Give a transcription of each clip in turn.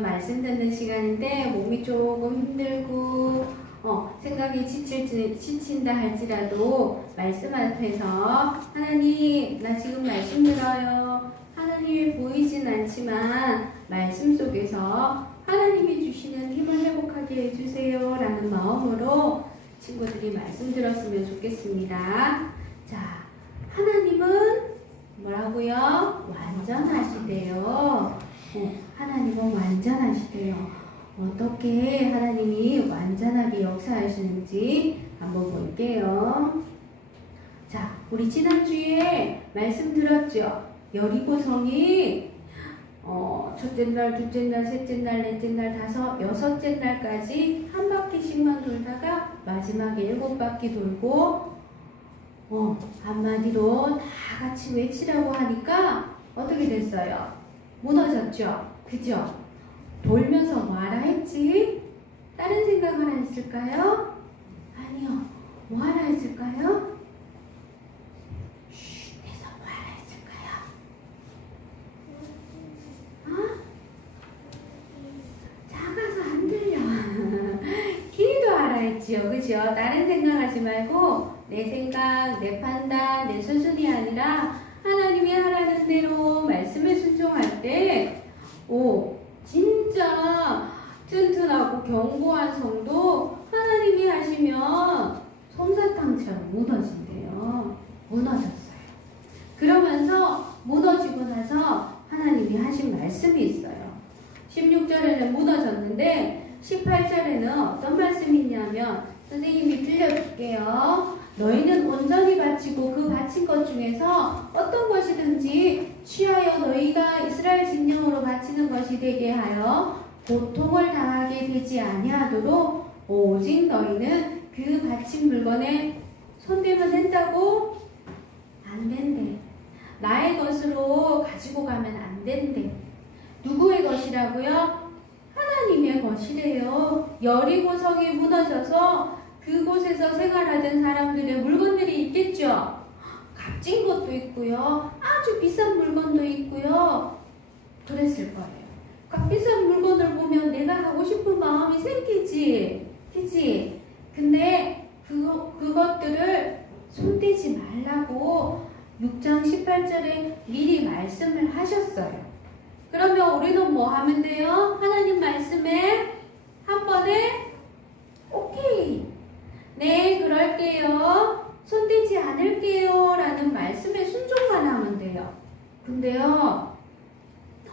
지금 말씀 듣는 시간인데 몸이 조금 힘들고 생각이 지친다 할지라도 말씀 앞에서 하나님 나 지금 말씀 들어요. 하나님이 보이진 않지만 말씀 속에서 하나님이 주시는 힘을 회복하게 해주세요 라는 마음으로 친구들이 말씀 들었으면 좋겠습니다. 자, 하나님은 뭐라고요? 완전하시대요. 하나님은 완전하시대요. 어떻게 하나님이 완전하게 역사하시는지 한번 볼게요. 자, 우리 지난주에 말씀 들었죠? 여리고성이 첫째 날, 둘째 날, 셋째 날, 넷째 날, 여섯째 날까지 한 바퀴씩만 돌다가 마지막에 7바퀴 돌고 한마디로 다 같이 외치라고 하니까 어떻게 됐어요? 무너졌죠? 그죠? 돌면서 뭐하라 했지? 다른 생각을 안 했을까요? 아니요. 뭐하라 했을까요? 그래서 뭐하라 했을까요? 작아서 안 들려. 길도 하라 했지요. 그죠? 다른 생각하지 말고 내 생각, 내 판단, 내 수준이 아니라 하나님이 하라는 대로 말씀에 순종할 때 진짜 튼튼하고 견고한 성도 하나님이 하시면 솜사탕처럼 무너진대요. 무너졌어요. 그러면서 무너지고 나서 하나님이 하신 말씀이 있어요. 16절에는 무너졌는데 18절에는 어떤 말씀이 있냐면 선생님이 들려줄게요. 너희는 온전히 바치고 그 바친 것 중에서 어떤 것이든지 취하여 너희가 이스라엘 진영으로 바치는 것이 되게 하여 고통을 당하게 되지 아니하도록 오직 너희는 그 바친 물건에 손대면 된다고? 안 된대. 나의 것으로 가지고 가면 안 된대. 누구의 것이라고요? 하나님의 것이래요. 여리고성이 무너져서 그곳에서 생활하던 사람들의 물건들이 있겠죠. 값진 것도 있고요. 아주 비싼 물건도 있고요. 그랬을 거예요. 값비싼 물건을 보면 내가 가고 싶은 마음이 생기지. 그치? 근데 그것들을 손대지 말라고 6장 18절에 미리 말씀을 하셨어요. 그러면 우리는 뭐 하면 돼요? 하나님 말씀에 한 번에 오케이. 네, 그럴게요. 손대지 않을게요. 라는 말씀에 순종만 하면 돼요. 근데요,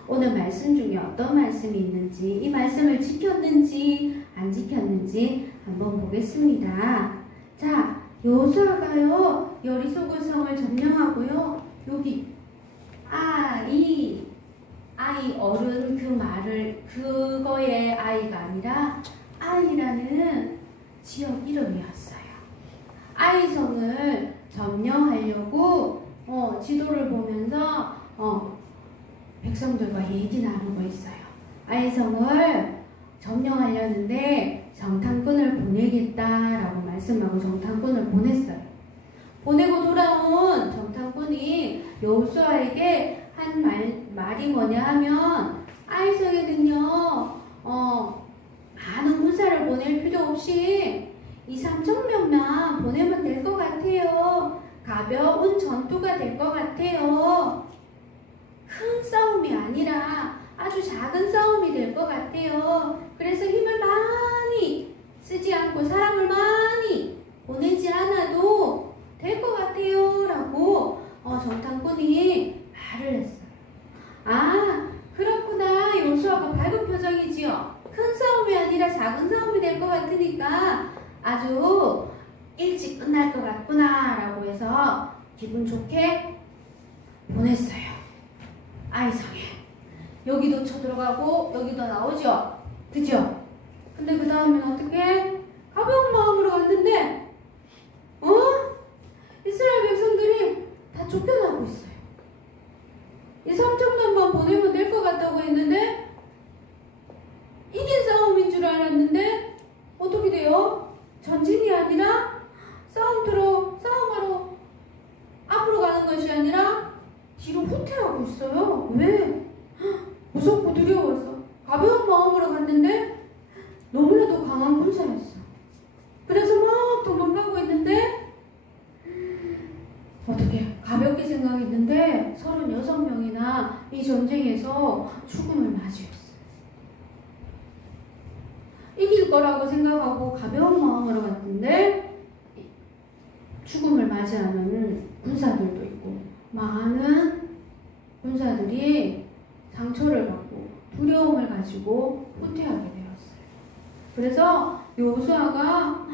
오늘 말씀 중에 어떤 말씀이 있는지, 이 말씀을 지켰는지, 안 지켰는지 한번 보겠습니다. 자, 여호수아가요, 여리고성을 점령하고요, 여기, 아이 어른 그 말을, 그거의 아이가 아니라, 아이라는 지역 이름이었어요. 아이성을 점령하려고 지도를 보면서 백성들과 얘기 나누고 있어요. 아이성을 점령하려는데 정탐꾼을 보내겠다라고 말씀하고 정탐꾼을 보냈어요. 보내고 돌아온 정탐꾼이 여호수아에게 한 말이 뭐냐 하면 아이성에는요 많은 군사를 보낼 필요 없이 2-3천 명만 보내면 될 것 같아요. 가벼운 전투가 될 것 같아요. 큰 싸움이 아니라 아주 작은 싸움이 될 것 같아요. 그래서 힘을 많이 쓰지 않고 사람을 많이 보내지 않아도 될 것 같아요. 라고 정탐꾼이 말을 했어요. 아, 그렇구나. 여호수아가 밝은 표정이지요. 큰 싸움이 아니라 작은 싸움이 될 것 같으니까 아주 일찍 끝날 것 같구나 라고 해서 기분 좋게 보냈어요. 아이성에. 여기도 쳐들어가고 여기도 나오죠. 그죠? 근데 그 다음엔 어떻게? 가벼운 마음으로 갔는데 이스라엘 백성들이 다 쫓겨나고 있어요. 이 3천명만 보내면 될 것 같다고 했는데 이긴 싸움인 줄 알았는데 어떻게 돼요? 전진이 아니라 싸움하러 앞으로 가는 것이 아니라 뒤로 후퇴하고 있어요. 왜? 무섭고 두려워서. 가벼운 마음으로 갔는데 너무나도 강한 군사였어. 그래서 막 도망가고 있는데 어떻게 가볍게 생각했는데 36명이나 이 전쟁에서 죽음을 맞이했어요. 이길 거라고 생각하고 가벼운 마음으로 갔는데 죽음을 맞이하는 군사들도 있고 많은 군사들이 상처를 받고 두려움을 가지고 후퇴하게 되었어요. 그래서 여호수아가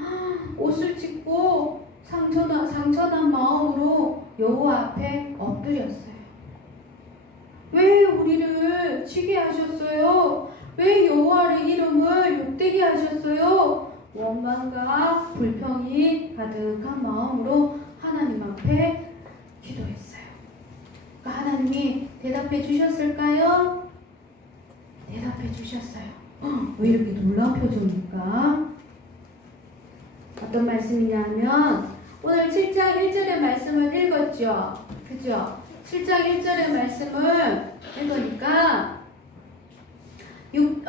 옷을 찢고 상처난 마음으로 여호와 앞에 엎드렸어요. 왜 우리를 치게 하셨어요? 왜 여호와의 이름을 욕되게 하셨어요? 원망과 불평이 가득한 마음으로 하나님 앞에 기도했어요. 그러니까 하나님이 대답해 주셨을까요? 대답해 주셨어요. 왜 이렇게 놀라운 표정일까? 어떤 말씀이냐면 오늘 7장 1절의 말씀을 읽었죠. 그죠? 7장 1절의 말씀을 읽으니까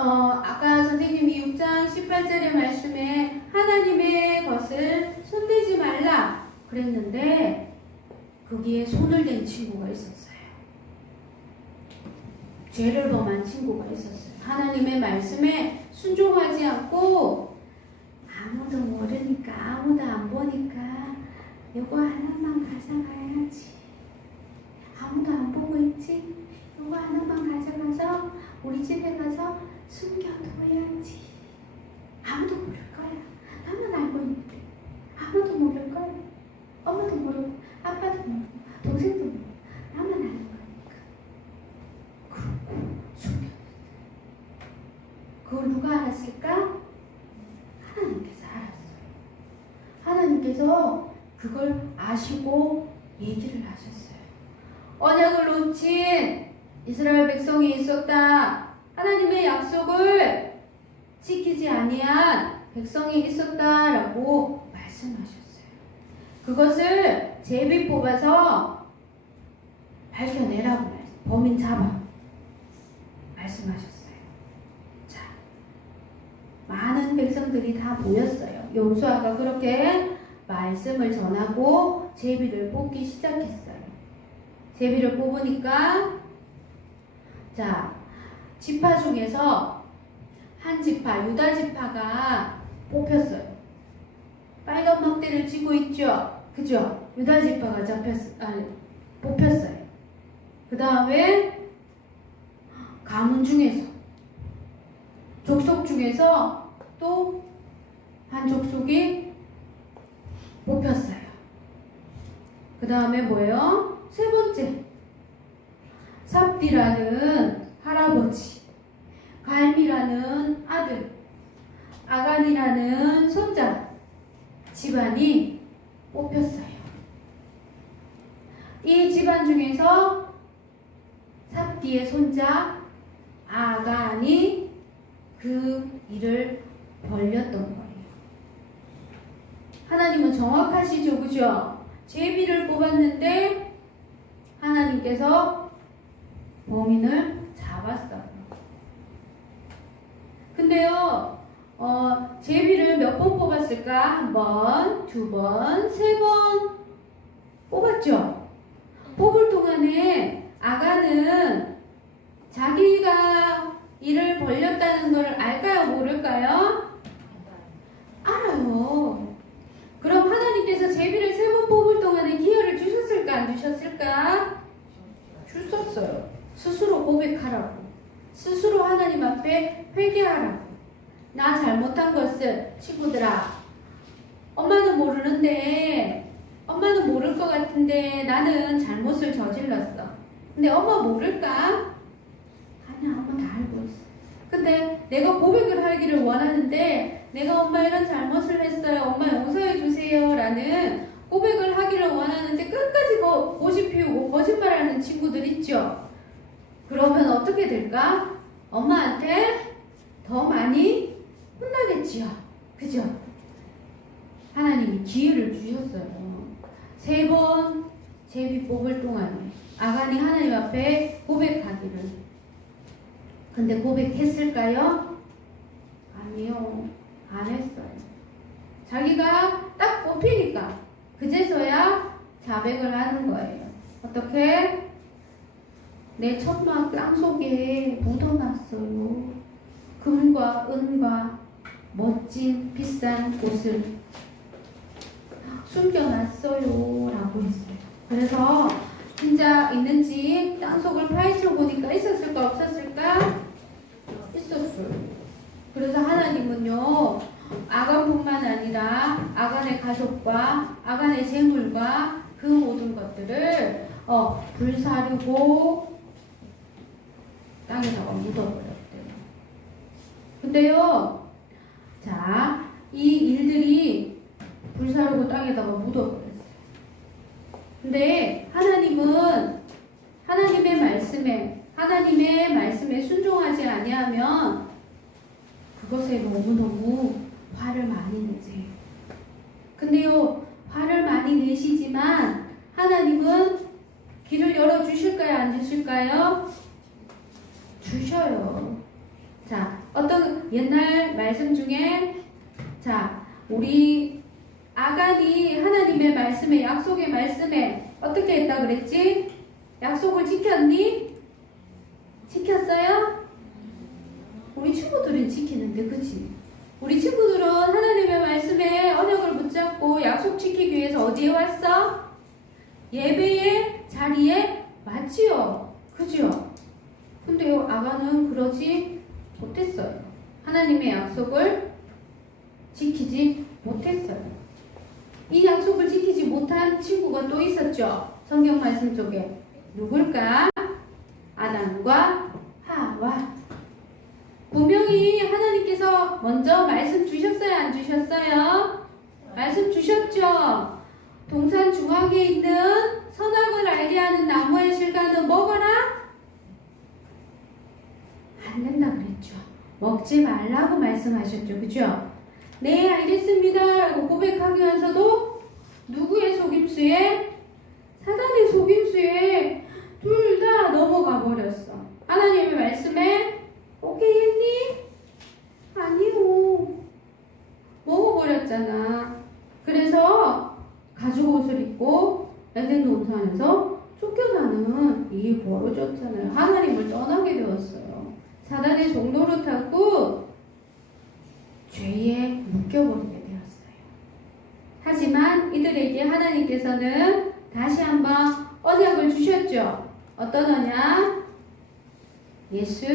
아까 선생님이 6장 18절의 말씀에 하나님의 것을 손대지 말라 그랬는데 거기에 손을 댄 친구가 있었어요. 죄를 범한 친구가 있었어요. 하나님의 말씀에 순종하지 않고 아무도 모르니까 아무도 안 보니까 요거 하나만 가져가야지. 아무도 안 보고 있지? 요거 하나만 가져가서 우리 집에 가서 숨겨둬야지. 아무도 모를 거야. 나만 알고 있는데 아무도 모를 거야. 엄마도 모르고 아빠도 모르고 동생도 모르고 나만 아는 거니까. 그러고 숨겨뒀어요. 그걸 누가 알았을까? 하나님께서 알았어요. 하나님께서 그걸 아시고 얘기를 하셨어요. 언약을 놓친 이스라엘 백성이 있었다. 하나님의 약속을 지키지 아니한 백성이 있었다라고 말씀하셨어요. 그것을 제비 뽑아서 밝혀내라고 범인 잡아 말씀하셨어요. 자, 많은 백성들이 다 모였어요. 여호수아가 그렇게 말씀을 전하고 제비를 뽑기 시작했어요. 제비를 뽑으니까 자, 지파 중에서 한 지파, 유다 지파가 뽑혔어요. 빨간 막대를 쥐고 있죠? 그죠? 유다 지파가 뽑혔어요. 그 다음에 가문 중에서, 족속 중에서 또 한 족속이 뽑혔어요. 그 다음에 뭐예요? 세 번째, 삽디라는 할아버지, 갈미라는 아들, 아간이라는 손자 집안이 뽑혔어요. 이 집안 중에서 삽디의 손자 아간이 그 일을 벌렸던 거예요. 하나님은 정확하시죠, 그죠? 제비를 뽑았는데 하나님께서 범인을 잡았어요. 근데요, 제비를 몇 번 뽑았을까? 한 번, 두 번, 세 번 뽑았죠? 뽑을 동안에 아간은 자기가 일을 벌렸다는 걸 알까요? 모를까요? 알아요. 그럼 하나님께서 제비를 세 번 뽑을 동안에 기회를 주셨을까? 안 주셨을까? 주셨어요. 스스로 고백하라고. 스스로 하나님 앞에 회개하라고. 나 잘못한 것을, 친구들아, 엄마는 모르는데, 엄마는 모를 것 같은데 나는 잘못을 저질렀어. 근데 엄마 모를까? 아니야, 엄마 다 알고 있어. 근데 내가 고백을 하기를 원하는데 내가 엄마 이런 잘못을 했어요. 엄마 용서해 주세요. 라는 고백을 하기를 원하는데 끝까지 고집 피우고 거짓말하는 친구들 있죠. 그러면 어떻게 될까? 엄마한테 더 많이 혼나겠지요. 그죠? 하나님이 기회를 주셨어요. 세 번 제비 뽑을 동안에 아간이 하나님 앞에 고백하기를. 근데 고백했을까요? 아니요. 안 했어요. 자기가 딱 뽑히니까 그제서야 자백을 하는 거예요. 어떻게? 내 천막 땅속에 묻어놨어요. 금과 은과 멋진 비싼 옷을 숨겨놨어요 라고 했어요. 그래서 진짜 있는지 땅속을 파헤쳐 보니까 있었을까 없었을까? 있었어요. 그래서 하나님은요 아간뿐만 아니라 아간의 가족과 아간의 재물과 그 모든 것들을 불사르고 땅에다가 묻어버렸대요. 근데요, 자, 이 일들이 불사르고 땅에다가 묻어버렸어요. 근데 하나님은 하나님의 말씀에 순종하지 아니하면 그것에 너무너무 화를 많이 내세요. 근데요, 화를 많이 내시지만 하나님은 길을 열어주실까요? 안 주실까요? 주셔요. 자, 어떤 옛날 말씀 중에 자, 우리 아간이 하나님의 말씀에 약속의 말씀에 어떻게 했다 그랬지? 약속을 지켰니? 지켰어요? 우리 친구들은 지키는데 그치? 우리 친구들은 하나님의 말씀에 언약을 붙잡고 약속 지키기 위해서 어디에 왔어? 예배의 자리에 왔지요. 그죠? 근데요 아간은 그러지 못했어요. 하나님의 약속을 지키지 못했어요. 이 약속을 지키지 못한 친구가 또 있었죠. 성경 말씀 속에. 누굴까? 아담과 하와. 분명히 하나님께서 먼저 말씀 주셨어요? 안 주셨어요? 말씀 주셨죠? 동산 중앙에 있는 선악을 알게 하는 나무의 실과는 먹어라? 안 된다 그랬죠. 먹지 말라고 말씀하셨죠. 그죠? 네 알겠습니다 라고 고백하면서도 누구의 속임수에? 사단의 속임수에 둘 다 넘어가 버렸어. 하나님의 말씀에 오케이 했니? 아니요. 먹어버렸잖아. 그래서 가죽 옷을 입고 에덴 동산에서 쫓겨나는 일이 벌어졌잖아요. 하나님을 떠나게 되었어요. 사단의 종로를 타고 죄에 묶여버리게 되었어요. 하지만 이들에게 하나님께서는 다시 한번 언약을 주셨죠. 어떤 언약? 예수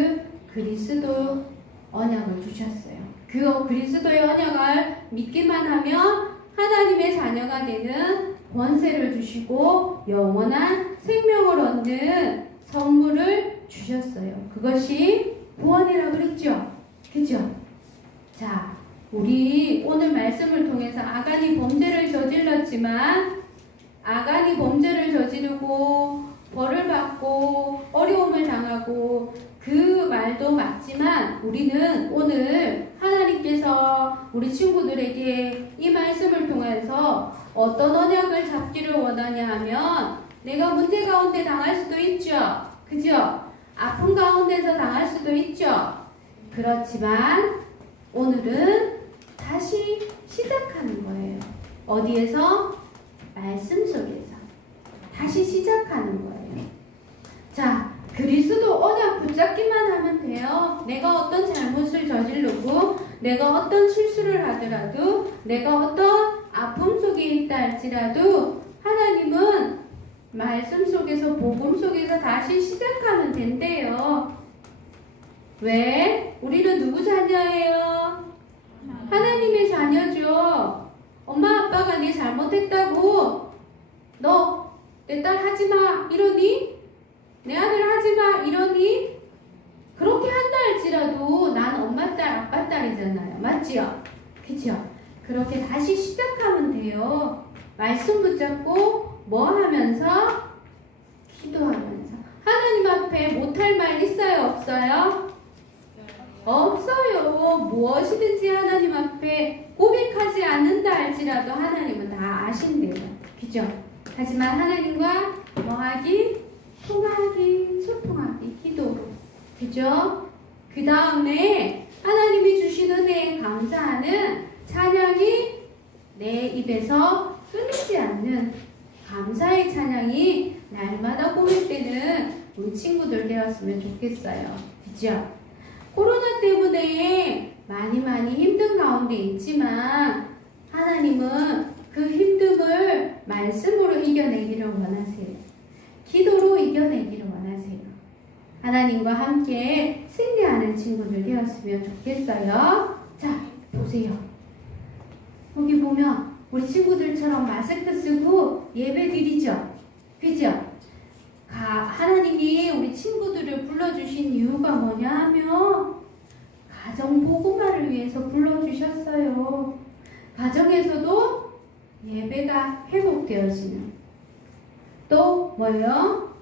그리스도 언약을 주셨어요. 그 그리스도의 언약을 믿기만 하면 하나님의 자녀가 되는 권세를 주시고 영원한 생명을 얻는 선물을 주셨어요. 그것이 구원이라고 그랬죠. 그죠? 자, 우리 오늘 말씀을 통해서 아간이 범죄를 저질렀지만 아간이 범죄를 저지르고 벌을 받고 어려움을 당하고 그 말도 맞지만 우리는 오늘 하나님께서 우리 친구들에게 이 말씀을 통해서 어떤 언약을 잡기를 원하냐 하면 내가 문제 가운데 당할 수도 있죠. 그죠? 아픔 가운데서 당할 수도 있죠. 그렇지만 오늘은 다시 시작하는 거예요. 어디에서? 말씀 속에서 다시 시작하는 거예요. 자, 그리스도 언약 붙잡기만 하면 돼요. 내가 어떤 잘못을 저지르고 내가 어떤 실수를 하더라도 내가 어떤 아픔 속에 있다 할지라도 하나님은 말씀 속에서 복음 속에서 다시 시작하면 된대요. 왜? 우리는 누구 자녀예요? 하나님의 자녀죠. 엄마 아빠가 네 잘못했다고 너 내 딸 하지마 이러니? 내 아들 하지마 이러니? 그렇게 한다 할지라도 난 엄마 딸 아빠 딸이잖아요. 맞지요? 그쵸? 그렇게 다시 시작하면 돼요. 말씀 붙잡고 뭐 하면서? 기도하면서. 하나님 앞에 못할 말 있어요? 없어요? 없어요. 무엇이든지 하나님 앞에 고백하지 않는다 할지라도 하나님은 다 아신대요. 그죠? 하지만 하나님과 뭐하기? 통하기, 소통하기, 기도로. 그죠? 그 다음에 하나님이 주신 은혜에 감사하는 찬양이 내 입에서 끊이지 않는 감사의 찬양이 날마다 고백되는 우리 친구들 되었으면 좋겠어요. 그죠? 코로나 때문에 많이 힘든 가운데 있지만 하나님은 그 힘듦을 말씀으로 이겨내기를 원하세요. 기도로 이겨내기를 원하세요. 하나님과 함께 승리하는 친구들 되었으면 좋겠어요. 자, 보세요. 여기 보면 우리 친구들처럼 마스크 쓰고 예배 드리죠. 그죠? 하나님이 우리 친구들을 불러주신 이유가 뭐냐 하면 가정 복음화를 위해서 불러주셨어요. 가정에서도 예배가 회복되어지는, 또 뭐예요?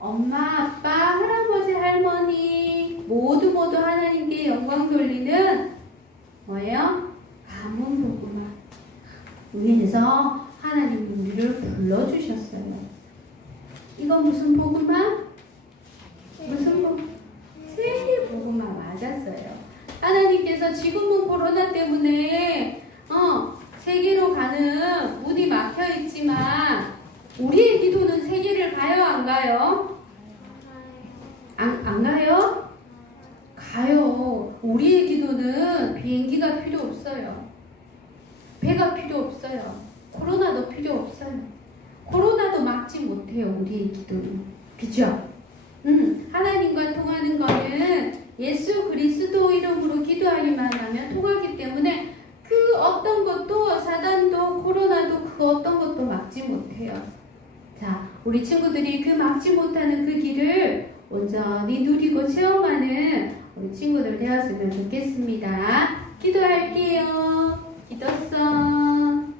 엄마, 아빠, 할아버지, 할머니 모두 하나님께 영광 돌리는 뭐예요? 가문 복음화 위해서 하나님이 우리를 불러주셨어요. 이건 무슨 복음화? 무슨 복음화? 세계 복음화 맞았어요. 하나님께서 지금은 코로나 때문에 세계로 가는 문이 막혀 있지만 우리의 기도는 세계를 가요, 안 가요? 안 가요? 가요. 우리의 기도는 비행기가 필요 없어요. 배가 필요 없어요. 코로나도 필요 없어요. 코로나도 막지 못해요, 우리의 기도는. 그죠? 하나님과 통하는 거는 예수 그리스도 이름으로 기도하기만 하면 통하기 때문에 그 어떤 것도, 사단도 코로나도 그 어떤 것도 막지 못해요. 자, 우리 친구들이 그 막지 못하는 그 길을 온전히 누리고 체험하는 우리 친구들 되었으면 좋겠습니다. 기도할게요. 기도성.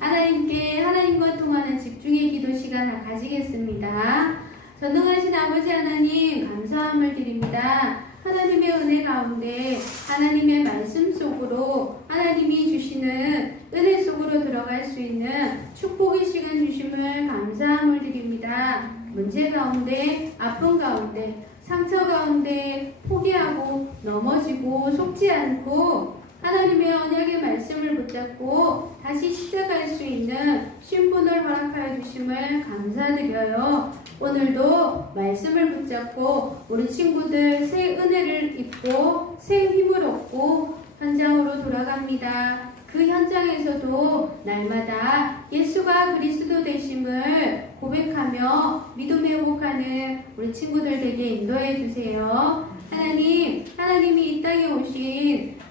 하나님과 통하는 집중의 기도 시간을 가지겠습니다. 전능하신 아버지 하나님, 감사함을 드립니다. 하나님의 은혜 가운데 하나님의 말씀 속으로 하나님이 주시는 은혜 속으로 들어갈 수 있는 축복의 시간 주심을 감사함을 드립니다. 문제 가운데, 아픔 가운데, 상처 가운데 포기하고 넘어지고 속지 않고 하나님의 언약의 말씀을 붙잡고 다시 시작할 수 있는 쉼분을 허락하여 주심을 감사드려요. 오늘도 말씀을 붙잡고 우리 친구들 새 은혜를 입고 새 힘을 얻고 현장으로 돌아갑니다. 그 현장에서도 날마다 예수가 그리스도 되심을 고백하며 믿음 회복하는 우리 친구들 되게 인도해 주세요. 하나님이 이 땅에 오신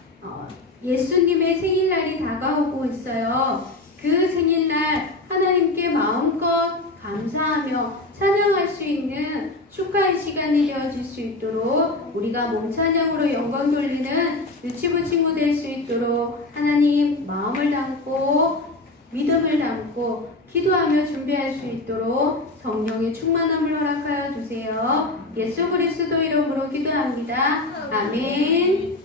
예수님의 생일날이 다가오고 있어요. 그 생일날 하나님께 마음껏 감사하며 찬양할 수 있는 축하의 시간이 되어질 수 있도록 우리가 몸찬양으로 영광 돌리는 유치부 친구 될 수 있도록 하나님 마음을 담고 믿음을 담고 기도하며 준비할 수 있도록 성령의 충만함을 허락하여 주세요. 예수 그리스도 이름으로 기도합니다. 아멘.